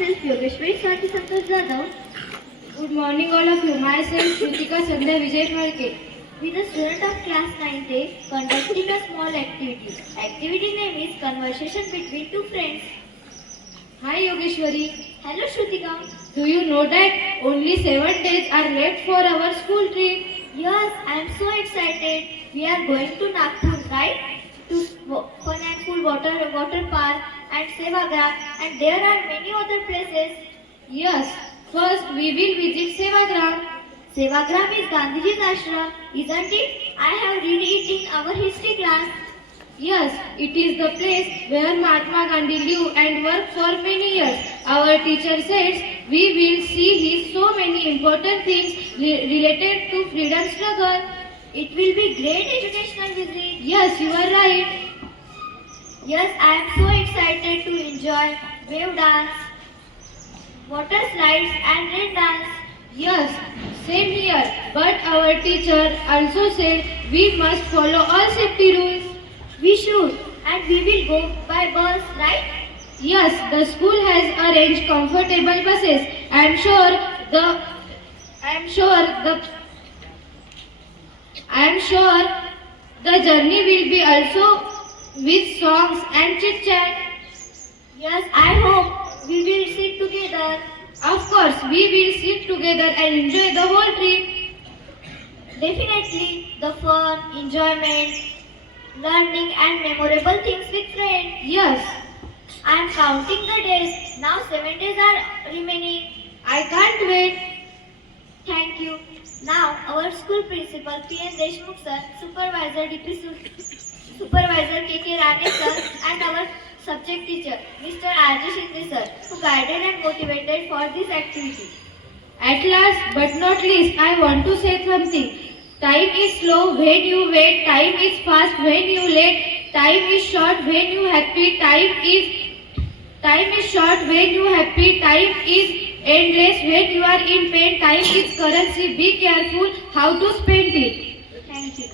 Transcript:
myself Yogeshwari Swati Santosh Jadhav Good morning all of you. Myself Shrutika Sandhya Vijay Phalke. with a student of class 9th conducting a small activity. Activity name is conversation between two friends. Hi Yogeshwari. Hello Shrutika. Do you know that only 7 days are left for our school trip? Yes, I am so excited. We are going to Nagpur, right? To fun and cool water park and Sevagram, and there are many other places. Yes. First we will visit Sevagram. Sevagram is Gandhiji's ashram, isn't it? I have read it in our history class. Yes, it is the place where Mahatma Gandhi lived and worked for many years. Our teacher says we will see his so many important things related to freedom struggle. It will be great educational visit. Yes, you are right. Yes, I am so excited to enjoy wave dance, water slides and rain dance. Yes, same here. But our teacher also said we must follow all safety rules. We should, and we will go by bus, right? Yes, the school has arranged comfortable buses. I am sure the journey will be also with songs and chit chat. Yes, I hope we will sit together. Of course, we will sit together and enjoy the whole trip. Definitely, the fun, enjoyment, learning and memorable things with friends. Yes, I am counting the days. Now 7 days are remaining. I can't wait. Thank you. Now our school principal P.N. Deshmukh sir, supervisor supervisor K.K. Rane sir and our subject teacher Mr. R.J. Shinde sir who guided and motivated for this activity. At last but not least, I want to say something. Time is slow when you wait, time is fast when you late, time is short when you happy, time is short when you happy, time is endless when you are in pain, time is currency, be careful how to spend it. Thank you.